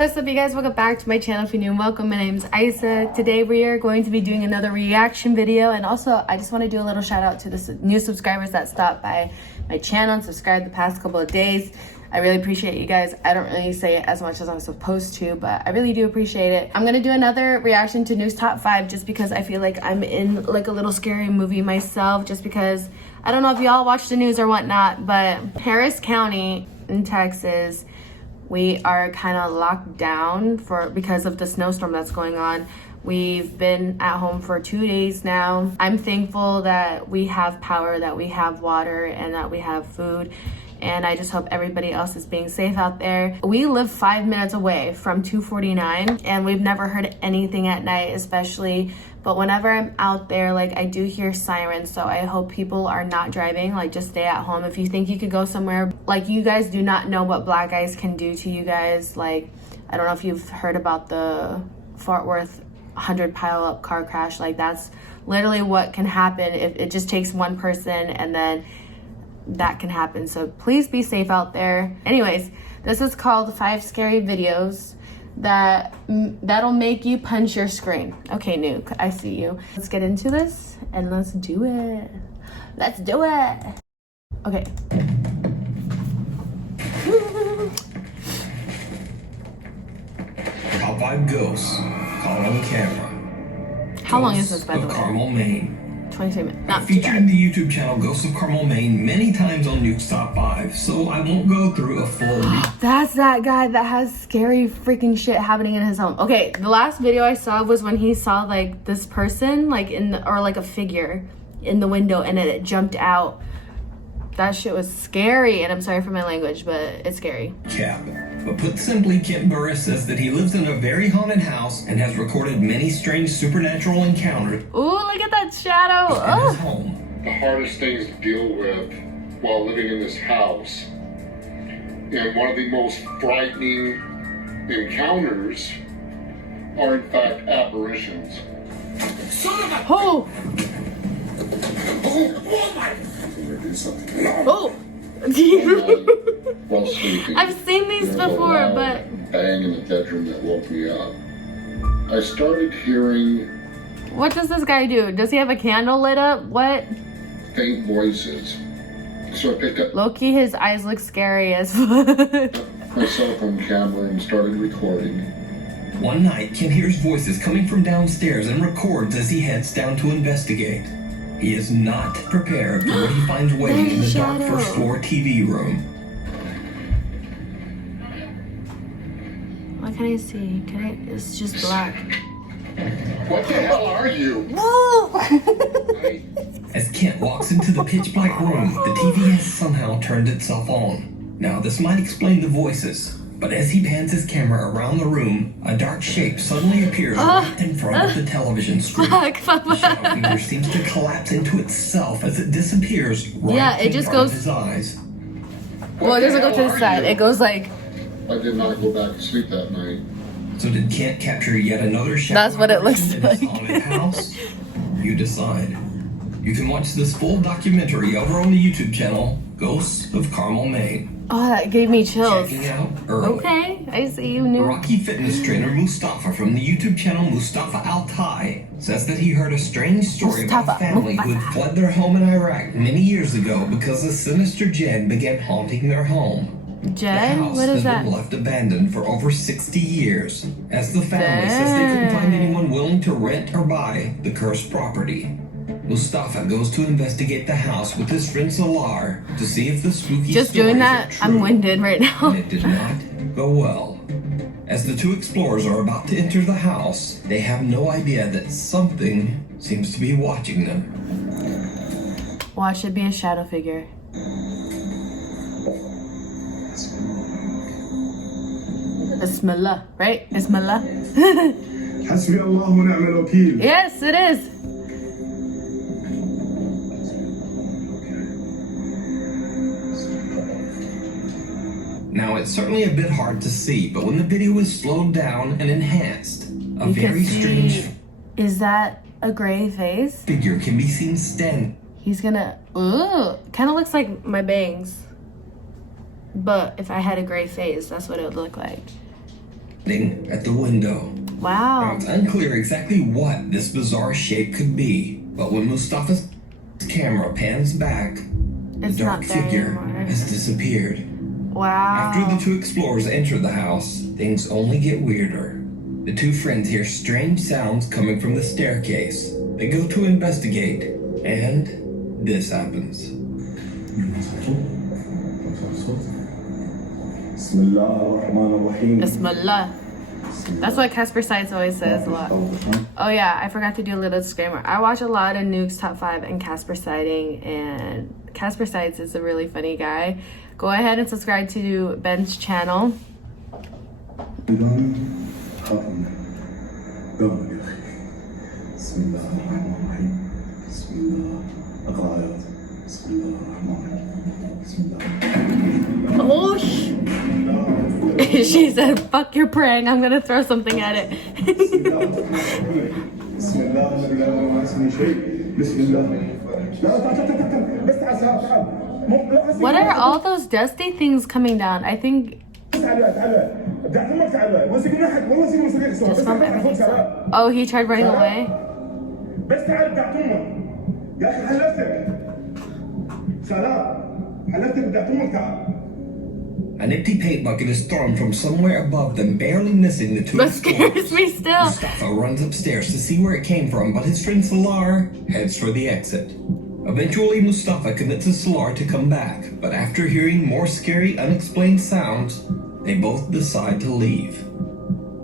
What's up, you guys? Welcome back to my channel. If you're new, welcome. My name is Isa. Today we are going to be doing another reaction video, and also I just want to do a little shout out to the new subscribers that stopped by my channel and subscribed the past couple of days. I really appreciate you guys. I don't really say it as much as I'm supposed to, but I really do appreciate it. I'm gonna do another reaction to Nuke's top 5 just because I feel like I'm in like a little scary movie myself, just because I don't know if y'all watch the news or whatnot, but Harris County in Texas, we are kind of locked down because of the snowstorm that's going on. We've been at home for 2 days now. I'm thankful that we have power, that we have water, and that we have food. And I just hope everybody else is being safe out there. We live 5 minutes away from 249, and we've never heard anything at night, especially. But whenever I'm out there, like, I do hear sirens, so I hope people are not driving. Like, just stay at home. If you think you could go somewhere, like, you guys do not know what black ice can do to you guys. Like, I don't know if you've heard about the Fort Worth 100 pile-up car crash. Like, that's literally what can happen if it just takes one person, and then that can happen. So please be safe out there. Anyways, this is called 5 Scary Videos that'll make you punch your screen. Okay, Nuke, I see you. Let's get into this and let's do it. Let's do it. Okay. Top 5 ghosts caught on camera. How long is this, by the way? Carmel, Maine. 22 minutes. Not featured in the YouTube channel Ghosts of Carmel, Maine many times on Nuke's Top 5, so I won't go through a full That's that guy that has scary freaking shit happening in his home. Okay, the last video I saw was when he saw like this person like or like a figure in the window, and then it jumped out. That shit was scary, and I'm sorry for my language, but it's scary. Cap. But put simply, Kent Burris says that he lives in a very haunted house and has recorded many strange supernatural encounters. Ooh, look at that shadow. In his home. The hardest things to deal with while living in this house, and one of the most frightening encounters, are in fact apparitions. Oh! Oh my! Oh! While sleeping, I've seen these before, but bang in the bedroom that woke me up. I started hearing. What does this guy do? Does he have a candle lit up? What? Faint voices. So I picked up Low-key, his eyes look scary as fuck. my cell phone camera and started recording. One night, Kent hears voices coming from downstairs and records as he heads down to investigate. He is not prepared for what he finds waiting in the dark first floor TV room. What can I see? It's just black. What the hell are you? Whoa! As Kent walks into the pitch black room, the TV has somehow turned itself on. Now, this might explain the voices, but as he pans his camera around the room, a dark shape suddenly appears right in front of the television screen. The shadow figure seems to collapse into itself as it disappears right it just goes. his eyes. Well, it doesn't go to the side. It goes like. I did not go back to sleep that night. So did Kent capture yet another shadow? That's what it looks in like. his haunted house? You decide. You can watch this full documentary over on the YouTube channel Ghosts of Carmel, Maine. Oh, that gave me chills. Checking out early. Okay, I see you. The New. Rocky fitness trainer Mustafa from the YouTube channel Mustafa Alton says that he heard a strange story about a family who had fled their home in Iraq many years ago because a sinister Jinn began haunting their home. Jed? The house What is has that? been left abandoned for over 60 years, as the family says they couldn't find anyone willing to rent or buy the cursed property. Mustafa goes to investigate the house with his friend Solar to see if the spooky Just stories doing are that, true. I'm winded right now. And it did not go well. As the two explorers are about to enter the house, they have no idea that something seems to be watching them. Watch it be a shadow figure. Bismillah, right? Bismillah. حسبي الله ونعم الوكيل. Yes, it is. Now, it's certainly a bit hard to see, but when the video is slowed down and enhanced, a very strange Is that a gray face? figure can be seen standing. He's gonna. Ooh, kind of looks like my bangs. But if I had a gray face, that's what it would look like. at the window. Now, Wow. it's unclear exactly what this bizarre shape could be, but when Mustafa's camera pans back, It's the dark not there figure anymore. has disappeared. Wow. After the two explorers enter the house, things only get weirder. The two friends hear strange sounds coming from the staircase. They go to investigate, and this happens. بسم الله الرحمن الرحيم. Bismillah. That's what Casper Sites always says a lot. Oh yeah, I forgot to do a little disclaimer. I watch a lot of Nuke's Top 5 and Casper Sighting, and Casper Sites is a really funny guy. Go ahead and subscribe to Ben's channel. بسم الله الرحمن الرحيم. بسم الله أقرأ آيات. بسم الله الرحمن الرحيم. بسم الله. Oh, she said, fuck your praying, I'm gonna throw something at it. بسم الله الذي لا يضر مع اسمه شيء. بسم الله. لا تعال بس تعال تعال. What are all those dusty things coming down? I think oh, he tried running away. بس تعال بتاعت امك يا اخي حلفتك سلام حلفتك بتاعت امك تعال. An empty paint bucket is thrown from somewhere above them, barely missing the two That scares explorers. me still. Mustafa runs upstairs to see where it came from, but his friend Salar heads for the exit. Eventually, Mustafa convinces Salar to come back, but after hearing more scary, unexplained sounds, they both decide to leave.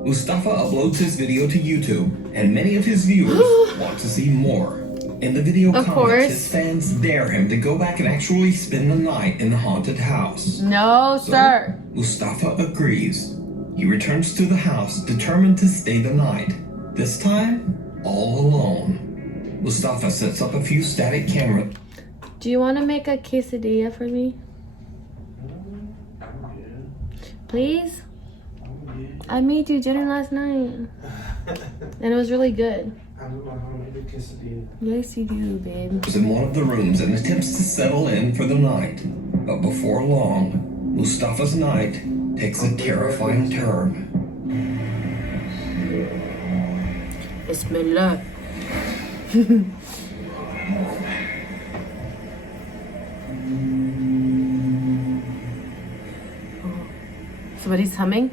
Mustafa uploads his video to YouTube, and many of his viewers want to see more. In the video Of comments, course. his fans dare him to go back and actually spend the night in the haunted house. No, So, sir. Mustafa agrees. He returns to the house, determined to stay the night. This time, all alone. Mustafa sets up a few static cameras. Do you want to make a quesadilla for me? Please? I made you dinner last night. And it was really good. I don't know how to make a quesadilla. Yes, you do, babe. In one of the rooms and attempts to settle in for the night. But before long, Mustafa's night takes a terrifying turn. Bismillah. Somebody's humming?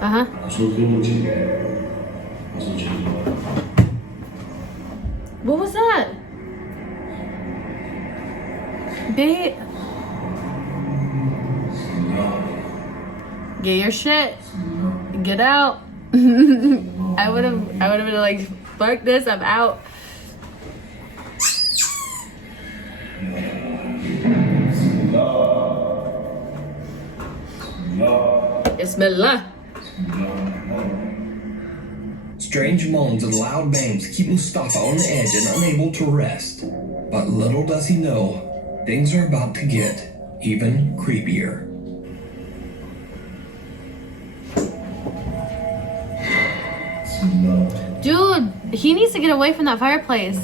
Uh-huh. What was that? Babe. Get your shit. Get out. I would have been like, fuck this, I'm out. Bismillah. Strange moans and loud bangs keep Mustafa on the edge and unable to rest. But little does he know, things are about to get even creepier. Dude, he needs to get away from that fireplace.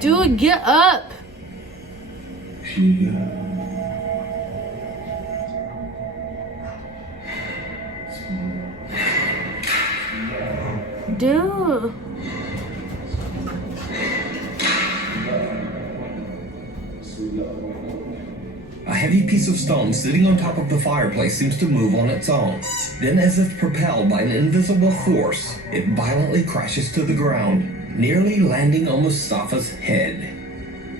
Dude, get up. Dude. A heavy piece of stone sitting on top of the fireplace seems to move on its own. Then, as if propelled by an invisible force, it violently crashes to the ground, nearly landing on Mustafa's head.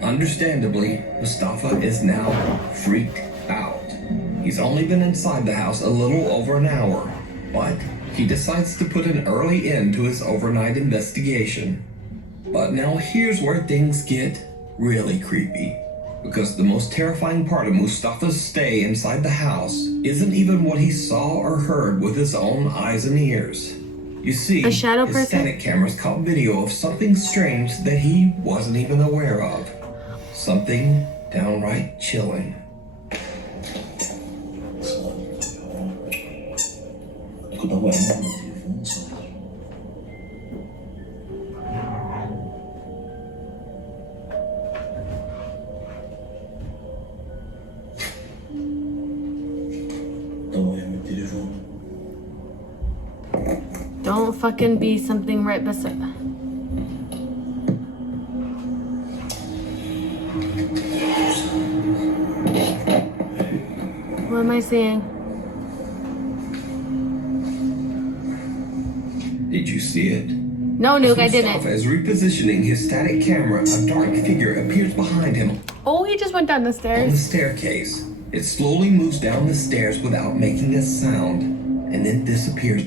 Understandably, Mustafa is now freaked out. He's only been inside the house a little over an hour, but he decides to put an early end to his overnight investigation. But now here's where things get really creepy. Because the most terrifying part of Mustafa's stay inside the house isn't even what he saw or heard with his own eyes and ears. You see, A shadow his person? static cameras caught video of something strange that he wasn't even aware of. Something downright chilling. 이거 나와 엠마만 телефон 써. 나와 엠마 телефон. Don't fucking be something right beside. What am I seeing? Did you see it? No, Nuke, I Mustafa didn't. is repositioning his static camera. A dark figure appears behind him Oh, he just went down the on the stairs. staircase. It slowly moves down the stairs without making a sound, and then disappears.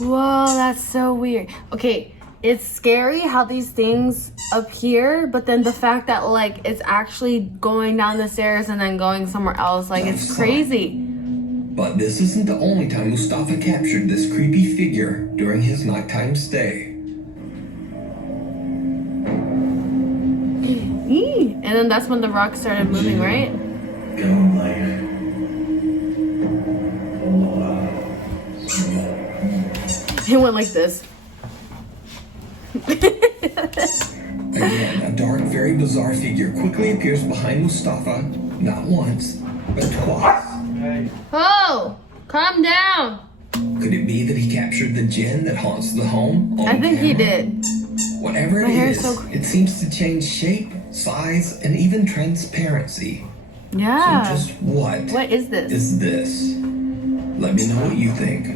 Whoa, that's so weird. Okay, it's scary how these things appear, but then the fact that like it's actually going down the stairs and then going somewhere else, like it's crazy. But this isn't the only time Mustafa captured this creepy figure during his nighttime stay. And then that's when the rock started moving, right? 경험 라이프. It went like this. Again, a dark, very bizarre figure quickly appears behind Mustafa, not once, but twice. Hey, Oh, calm down. Could it be that he captured the jinn that haunts the home on I think he camera? did. Whatever My it hair is, is so it seems to change shape, size, and even transparency. So Yeah. just What is this? is this? Let me know what you think.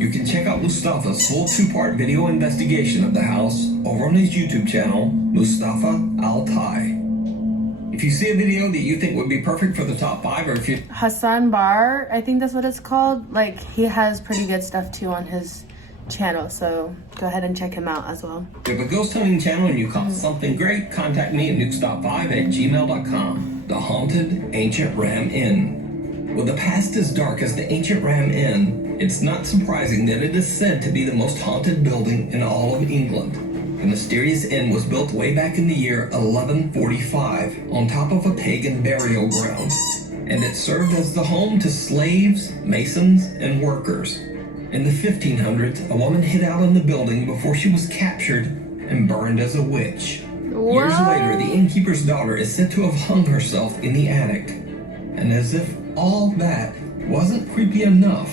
You can check out Mustafa's full 2-part video investigation of the house over on his YouTube channel, Mustafa Altai. If you see a video that you think would be perfect for the top 5, or if you Hassan Bar, I think that's what it's called. Like, he has pretty good stuff too on his channel, so go ahead and check him out as well. have a ghost hunting channel and you caught something great, contact me at nukestop5@gmail.com. The Haunted Ancient Ram Inn. With a past as dark as the Ancient Ram Inn, it's not surprising that it is said to be the most haunted building in all of England. The mysterious inn was built way back in the year 1145 on top of a pagan burial ground, and it served as the home to slaves, masons, and workers. In the 1500s, a woman hid out in the building before she was captured and burned as a witch. Years What? later, the innkeeper's daughter is said to have hung herself in the attic. And as if all that wasn't creepy enough,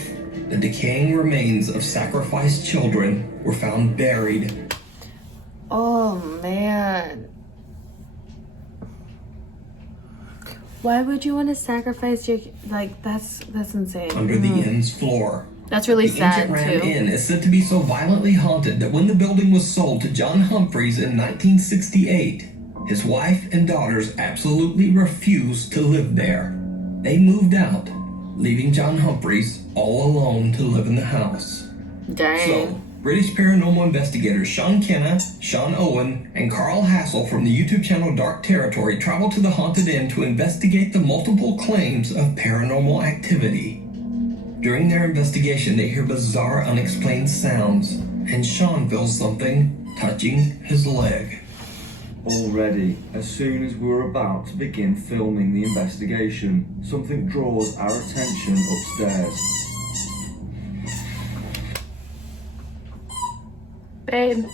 the decaying remains of sacrificed children were found buried. Oh man. Why would you want to sacrifice your like that's insane. Under the inn's floor. That's really The sad Ancient Ram too. Inn is said to be so violently haunted that when the building was sold to John Humphreys in 1968, his wife and daughters absolutely refused to live there. They moved out, leaving John Humphreys all alone to live in the house. Dang. So, British paranormal investigators Sean Kenna, Sean Owen, and Carl Hassel from the YouTube channel Dark Territory traveled to the haunted inn to investigate the multiple claims of paranormal activity. During their investigation, they hear bizarre, unexplained sounds, and Sean feels something touching his leg. Already, as soon as we were about to begin filming the investigation, something draws our attention upstairs. Babe.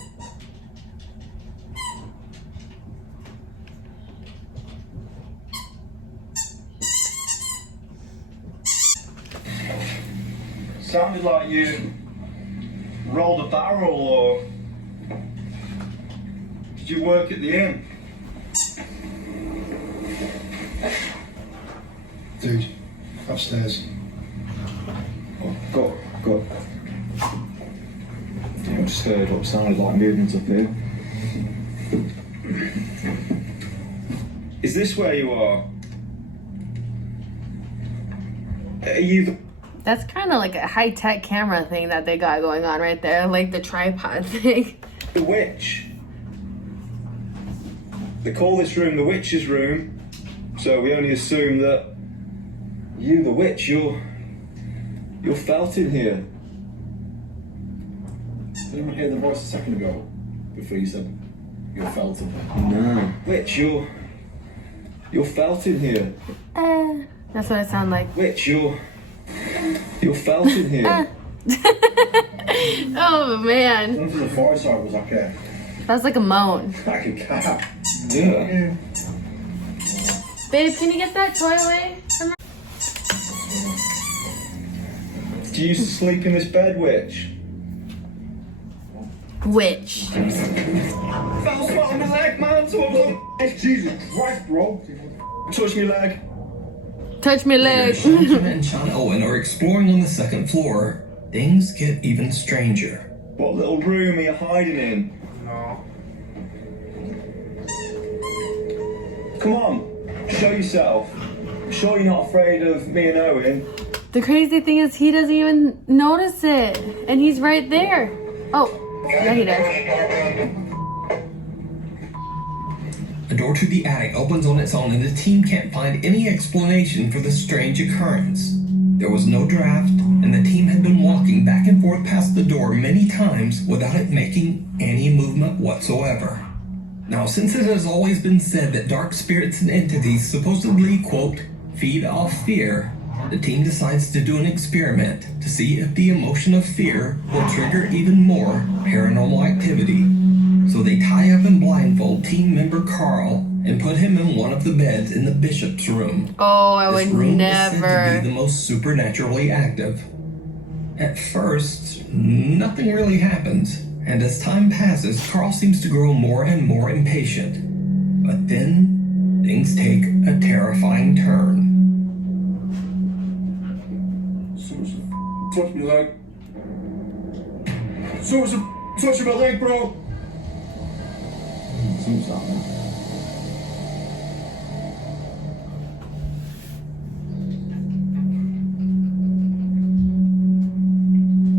Sounded like you rolled a barrel, or did you work at the inn? Dude, upstairs. Oh, go. Yeah, I just heard what sounded like movement up here. Is this where you are? Are you the... That's kind of like a high-tech camera thing that they got going on right there, like the tripod thing. The witch? They call this room the witch's room, so we only assume that you, the witch, you're felt in here. Did anyone hear the voice a second ago? Before you said you felt it? No. Witch, you're felt in here. That's what it sounded like. Witch, you're felt in here. Oh man, None of the voice I was like that's like a moan. like a cat. Yeah. Babe, can you get that toy away from her? Do you used to sleep in this bed, Witch? Witch. Fell spot on my leg, man. Jesus Christ, bro. Touch me leg. Touch me leg. Sean and Sean Owen are exploring on the second floor. Things get even stranger. What little room are you hiding in? No. Come on, show yourself. Sure you're not afraid of me and Owen? The crazy thing is he doesn't even notice it. And he's right there. Oh, yeah, he does. A door to the attic opens on its own and the team can't find any explanation for the strange occurrence. There was no draft, and the team had been walking back and forth past the door many times without it making any movement whatsoever. Now, since it has always been said that dark spirits and entities supposedly, quote, feed off fear, the team decides to do an experiment to see if the emotion of fear will trigger even more paranormal activity. So they tie up and blindfold team member Carl and put him in one of the beds in the bishop's room. Oh, I This would room is said to never. be the most supernaturally active. At first, nothing really happens, and as time passes, Carl seems to grow more and more impatient. But then, things take a terrifying turn. Touch me leg. Touch my leg, bro. Seems that man.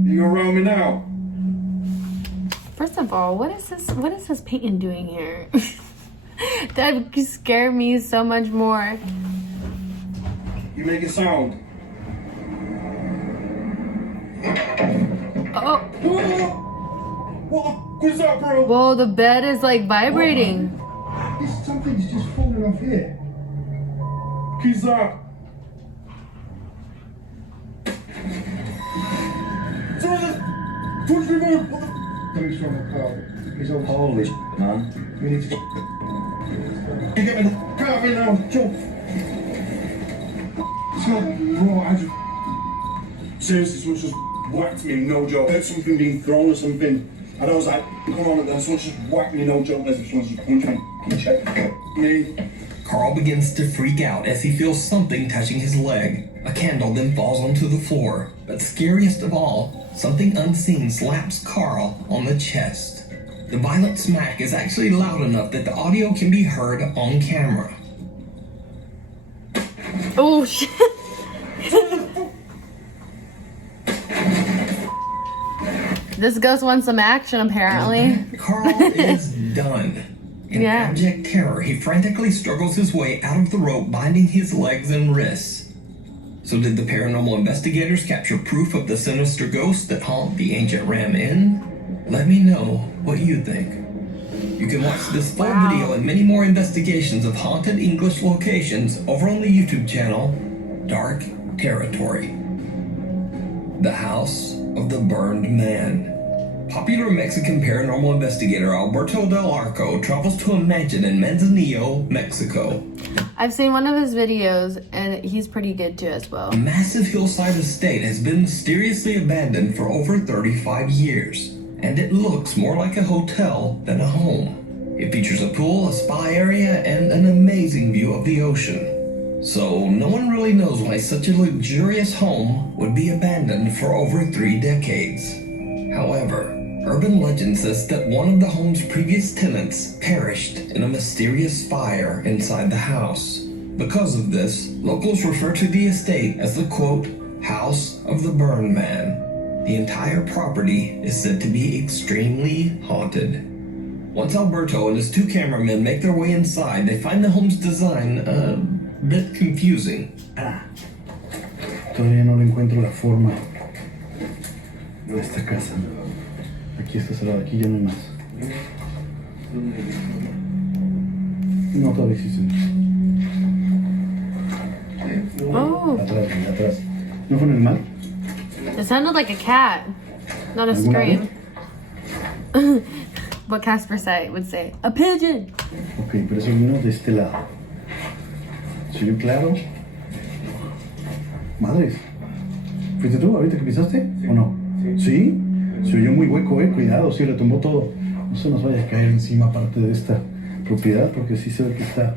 You gonna round me now? First of all, what is this painting doing here? That would scare me so much more. You make a sound. Oh, What the fuck is that, bro? whoa, the bed is like vibrating. Something's just falling off here. Who's that? Touch me, man! What the? Something's wrong with Carl. He's on. Holy shit, man. We need to. You get me the car me now, jump. Bro, I just. Seriously, someone just whacked me, no joke. I heard something being thrown or something. And I was like, come on, and then someone just whacked me, no joke, as if someone just punched me. Check me. Carl begins to freak out as he feels something touching his leg. A candle then falls onto the floor. But scariest of all, something unseen slaps Carl on the chest. The violent smack is actually loud enough that the audio can be heard on camera. Oh shit. This ghost wants some action apparently. Carl is done. In Yeah. abject terror, he frantically struggles his way out of the rope binding his legs and wrists. So did the paranormal investigators capture proof of the sinister ghosts that haunt the ancient Ram Inn? Let me know what you think. You can watch this full Wow. video and many more investigations of haunted English locations over on the YouTube channel, Dark Territory. The House of the Burned Man. Popular Mexican paranormal investigator Alberto Del Arco travels to a mansion in Manzanillo, Mexico. I've seen one of his videos and he's pretty good too as well. A massive hillside estate has been mysteriously abandoned for over 35 years, and it looks more like a hotel than a home. It features a pool, a spa area, and an amazing view of the ocean. So no one really knows why such a luxurious home would be abandoned for over 3 decades. However, urban legend says that one of the home's previous tenants perished in a mysterious fire inside the house. Because of this, locals refer to the estate as the, quote, House of the Burned Man. The entire property is said to be extremely haunted. Once Alberto and his 2 cameramen make their way inside, they find the home's design a bit confusing. Todavía no le encuentro la forma de esta casa. Aquí está cerrado, aquí ya no hay más. No, todavía existen. Oh, Atrás, atrás. ¿No fue un animal? it sounded like a cat, not a ¿Alguna scream. What Casper would say, a pigeon. Ok, pero eso vino de este lado. ¿Se oyó claro? Madres. ¿Fuiste tú ahorita que pisaste? ¿O no? ¿Sí? Se oyó muy hueco, cuidado, sí, retumbó todo. No se nos vaya a caer encima parte de esta propiedad, porque sí se ve que está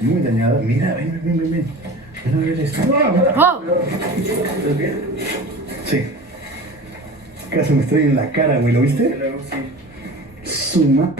muy dañada. Mira, ven. Ven a ver esto. Oh, ¿Estás bien? Sí. Casi me estoy en la cara, güey, ¿lo viste? Suma.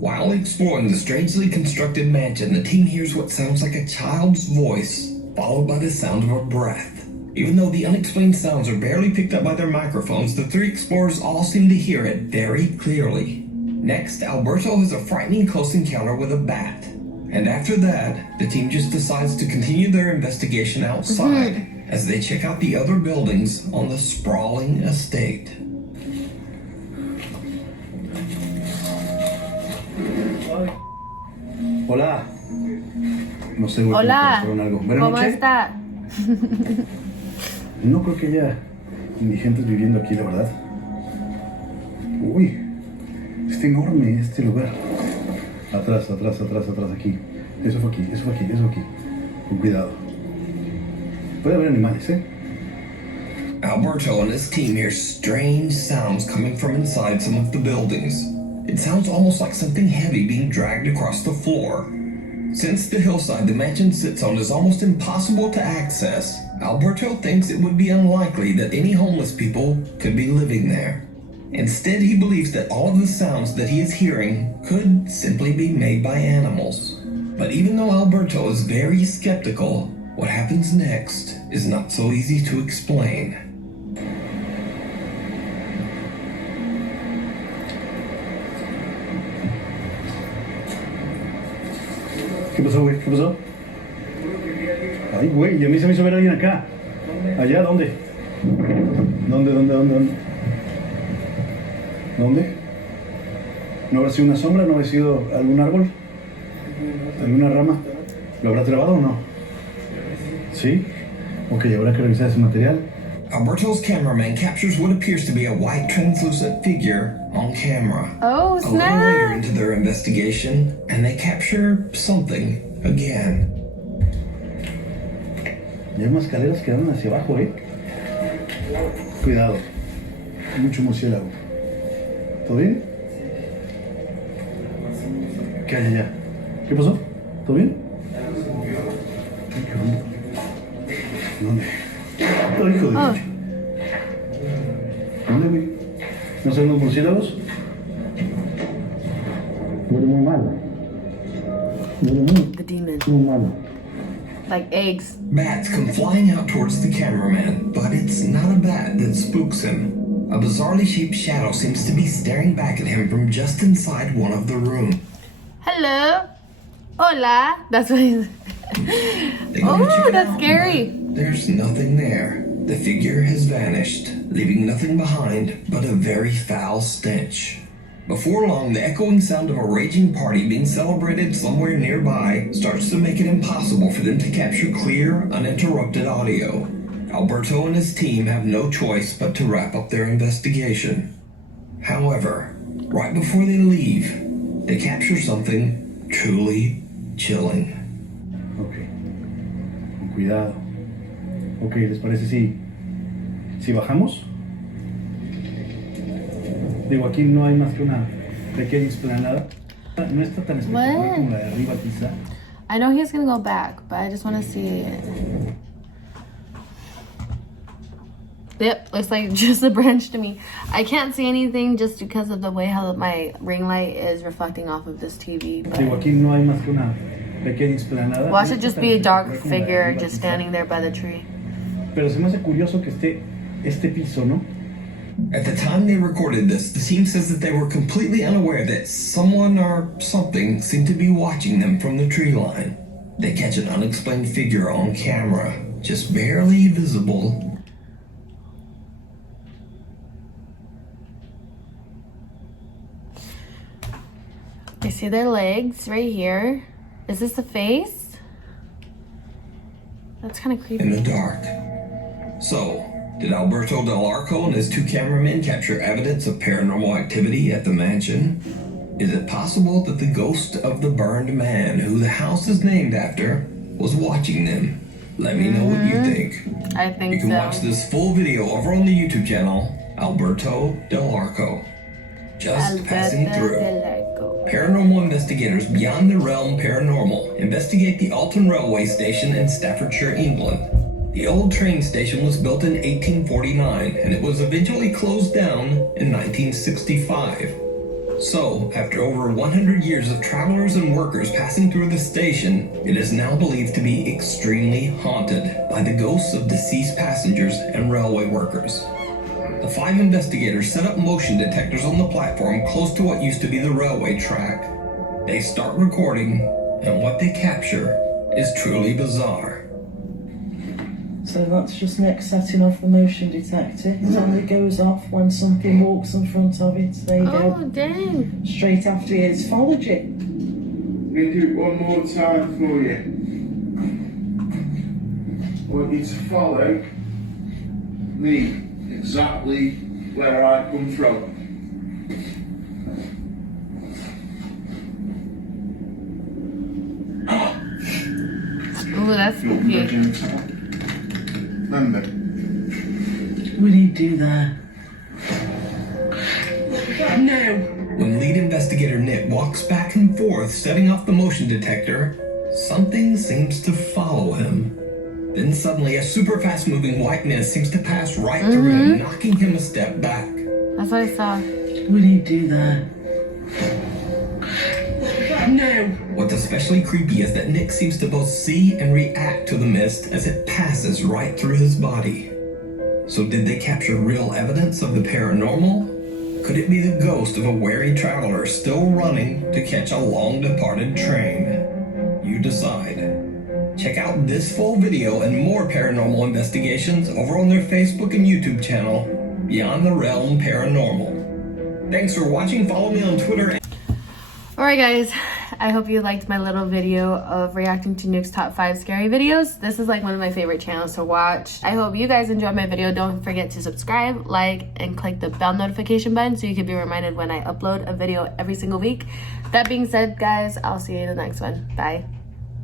While exploring the strangely constructed mansion, the team hears what sounds like a child's voice, followed by the sound of a breath. Even though the unexplained sounds are barely picked up by their microphones, the three explorers all seem to hear it very clearly. Next, Alberto has a frightening close encounter with a bat. And after that, the team just decides to continue their investigation outside as they check out the other buildings on the sprawling estate. Hola. No sé, güey. hola, Algo. Buenas ¿cómo noches. está? No creo que haya indigentes viviendo aquí, la verdad. Uy, está enorme este lugar. Atrás, aquí. Eso fue aquí. Con cuidado. Puede haber animales, Alberto and his team hear strange sounds coming from inside some of the buildings. It sounds almost like something heavy being dragged across the floor. Since the hillside the mansion sits on is almost impossible to access, Alberto thinks it would be unlikely that any homeless people could be living there. Instead, he believes that all of the sounds that he is hearing could simply be made by animals. But even though Alberto is very skeptical, what happens next is not so easy to explain. ¿Qué pasó, güey? ¿Qué pasó? Ay, güey, a mí se me hizo ver a alguien acá. ¿Allá? ¿Dónde? ¿Dónde? ¿No habrá sido una sombra? ¿No habrá sido algún árbol? ¿Alguna rama? ¿Lo habrá trabado o no? ¿Sí? Ok, habrá que revisar ese material. Alberto's cameraman captures what appears to be a white translucent figure on camera. Oh, A little later snap. into their investigation, and they capture something again. Y hay más escaleras que van hacia abajo, Cuidado. Mucho murciélago. ¿Todo bien? ¿Qué hay allá? ¿Qué pasó? ¿Todo bien? Ay, qué bonito. ¿Dónde? Oh, hijo de Oh. bicho. ¿Dónde, güey? ¿No son los murciélagos? Huele muy mal. The demon, Muy malo. like eggs. Bats come flying out towards the cameraman, but it's not a bat that spooks him. A bizarrely shaped shadow seems to be staring back at him from just inside one of the rooms. Hello, hola. That's what he's. They go to check Oh, it that's out, scary. but there's nothing there. The figure has vanished, leaving nothing behind but a very foul stench. Before long, the echoing sound of a raging party being celebrated somewhere nearby starts to make it impossible for them to capture clear, uninterrupted audio. Alberto and his team have no choice but to wrap up their investigation. However, right before they leave, they capture something truly chilling. Ok. Con cuidado. Ok, ¿les parece si bajamos? Digo, aquí no hay más que una pequeña explanada. No está tan espectacular What? como la de arriba, quizá. I know he's gonna go back, but I just want to see it. Yep, looks like just a branch to me. I can't see anything just because of the way how my ring light is reflecting off of this TV. Digo, But aquí no hay más que una pequeña explanada. watch No it está just tan be a dark espectacular como la de figure arriba, just quizá. standing there by the tree. Pero se me hace curioso que esté este piso, ¿no? At the time they recorded this, the team says that they were completely unaware that someone or something seemed to be watching them from the tree line. They catch an unexplained figure on camera, just barely visible I see their legs right here. Is this the face? That's kind of creepy. In the dark. So, did Alberto Del Arco and his two cameramen capture evidence of paranormal activity at the mansion? Is it possible that the ghost of the burned man, who the house is named after, was watching them? Let me know what you think. I think You can watch this full video over on the YouTube channel, Alberto Del Arco. Just passing through. Paranormal investigators beyond the realm paranormal investigate the Alton railway station in Staffordshire, England. The old train station was built in 1849 and it was eventually closed down in 1965. So, after over 100 years of travelers and workers passing through the station, it is now believed to be extremely haunted by the ghosts of deceased passengers and railway workers. The 5 investigators set up motion detectors on the platform close to what used to be the railway track. They start recording, and what they capture is truly bizarre. So that's just Nick setting off the motion detector. It only goes off when something walks in front of it. There you Oh, go. dang. Straight after he has followed you. I'm going to do it one more time for you. I want you to follow me exactly where I come from. Ooh, that's You're spooky. on top. Remember? What do you do there? No. When lead investigator Nick walks back and forth setting off the motion detector, something seems to follow him. Then suddenly a super fast moving white mist seems to pass right through him, knocking him a step back. That's what I saw. What do you do there? No. What's especially creepy is that Nick seems to both see and react to the mist as it passes right through his body. So did they capture real evidence of the paranormal? Could it be the ghost of a wary traveler still running to catch a long-departed train? You decide. Check out this full video and more paranormal investigations over on their Facebook and YouTube channel, Beyond the Realm Paranormal. Thanks for watching. Follow me on Twitter. Alright guys, I hope you liked my little video of reacting to Nuke's top 5 scary videos. This is like one of my favorite channels to watch. I hope you guys enjoyed my video. Don't forget to subscribe, like, and click the bell notification button so you can be reminded when I upload a video every single week. That being said, guys, I'll see you in the next one. Bye.